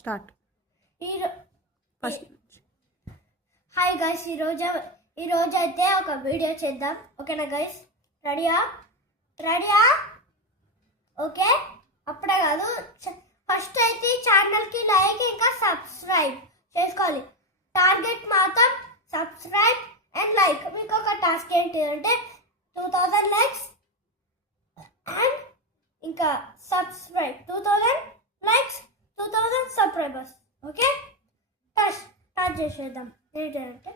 Start. Hi guys, ఈరోజు అయితే ఒక వీడియో చేద్దాం. ఓకేనా గైస్? రెడీయా? ఓకే, అప్పుడే కాదు, ఫస్ట్ అయితే ఈ ఛానల్కి లైక్ ఇంకా సబ్స్క్రైబ్ చేసుకోవాలి. టార్గెట్ మాత్రం సబ్స్క్రైబ్ అండ్ లైక్. మీకు ఒక టాస్క్ ఏంటి అంటే 2000 లైక్స్ అండ్ ఇంకా subscribe. 2000 likes, 2000 subscribers. Okay, start చేసేద్దాం. ఏంటంటే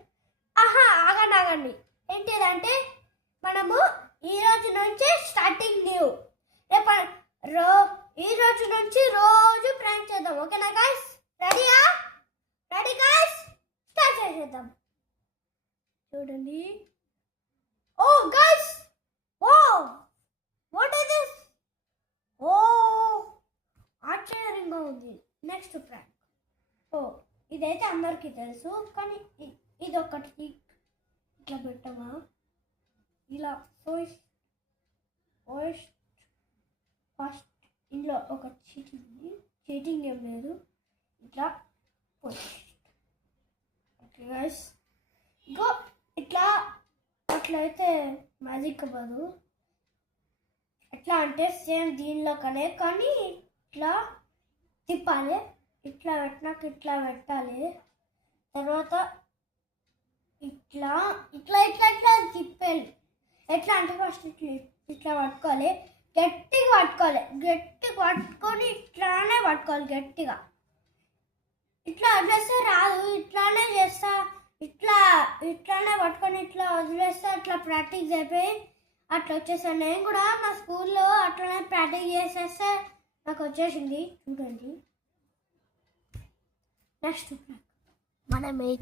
ఆగండి. ఏంటిదంటే మనము ఈ రోజు నుంచి స్టార్టింగ్ న్యూ. ఈ రోజు నుంచి రోజు ప్రాంక్ చేద్దాం. ఓకేనా గైస్? Ready guys? స్టార్ట్ చేసేద్దాం. చూడండి. Oh guys, oh what is this? Oh ఆశ్చర్యంగా ఉంది. Next prank. ఓ ఇదైతే అందరికీ తెలుసు, కానీ ఇది ఒకటి ఇట్లా పెట్టమా, ఇలా ఫస్ట్ ఇందులో ఒక చీటింగ్ ఏం లేదు, ఇట్లా ఓకే గైస్. ఇంకో ఇట్లా అట్లయితే మ్యాజిక్ అవ్వదు. ఎట్లా అంటే సేమ్ దీనిలోకనే, కానీ ఇట్లా తిప్పాలి. ఇట్లా పెట్టినాక ఇట్లా పెట్టాలి. తర్వాత ఇట్లా ఇట్లా ఇట్లా ఇట్లా తిప్పాలి. ఎట్లా అంటే ఫస్ట్ ఇట్లా పట్టుకోవాలి, గట్టిగా పట్టుకొని ఇట్లానే పట్టుకోవాలి గట్టిగా. ఇట్లా వదిలేస్తే రాదు, ఇట్లానే చేస్తా. ఇట్లానే పట్టుకొని ఇట్లా వదిలేస్తే అట్లా ప్రాక్టీస్ అయిపోయి అట్లా వచ్చేసాను. నేను కూడా నా స్కూల్లో అట్లనే ప్రాక్టీస్ చేసేస్తే నాకు వచ్చేసింది. చూడండి. నెక్స్ట్ మనం